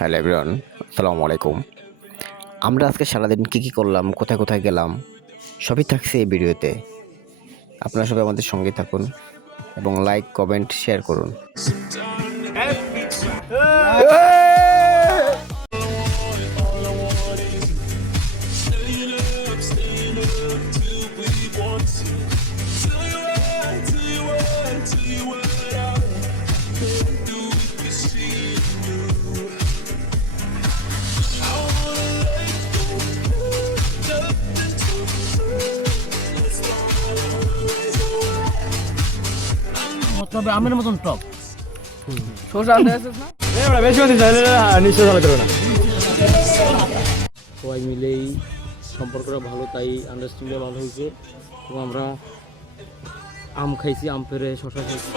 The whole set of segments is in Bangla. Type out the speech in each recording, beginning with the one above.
হ্যালো এভরিওয়ান, আসসালামু আলাইকুম। আমরা আজকে সারাদিন কী করলাম, কোথায় কোথায় গেলাম, সবই থাকছে এই ভিডিওতে। আপনারা সবাই আমাদের সঙ্গে থাকুন এবং লাইক, কমেন্ট, শেয়ার করুন। তবে আমের মতন টক সবাই মিলেই সম্পর্কটা ভালো, তাই আন্ডারস্ট্যান্ডিং ভালো হয়েছে। এবং আমরা আম খাইছি, আম পেরে শশা খাইছি।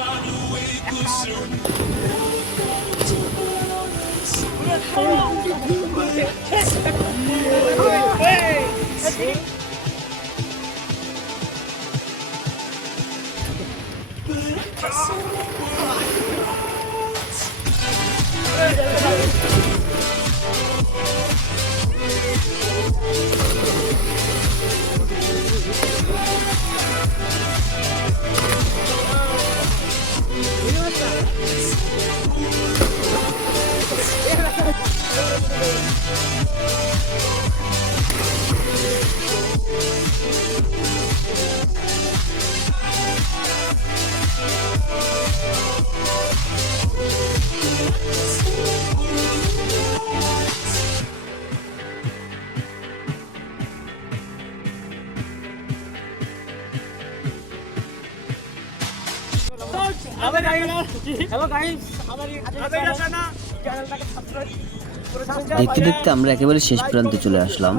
দেখতে দেখতে আমরা একেবারে শেষ প্রান্তে চলে আসলাম।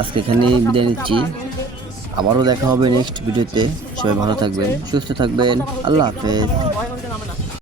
আজকে এখানে বিদায় নিচ্ছি। আবারও দেখা হবে নেক্সট ভিডিওতে। সবাই ভালো থাকবেন, সুস্থ থাকবেন। আল্লাহ হাফেজ।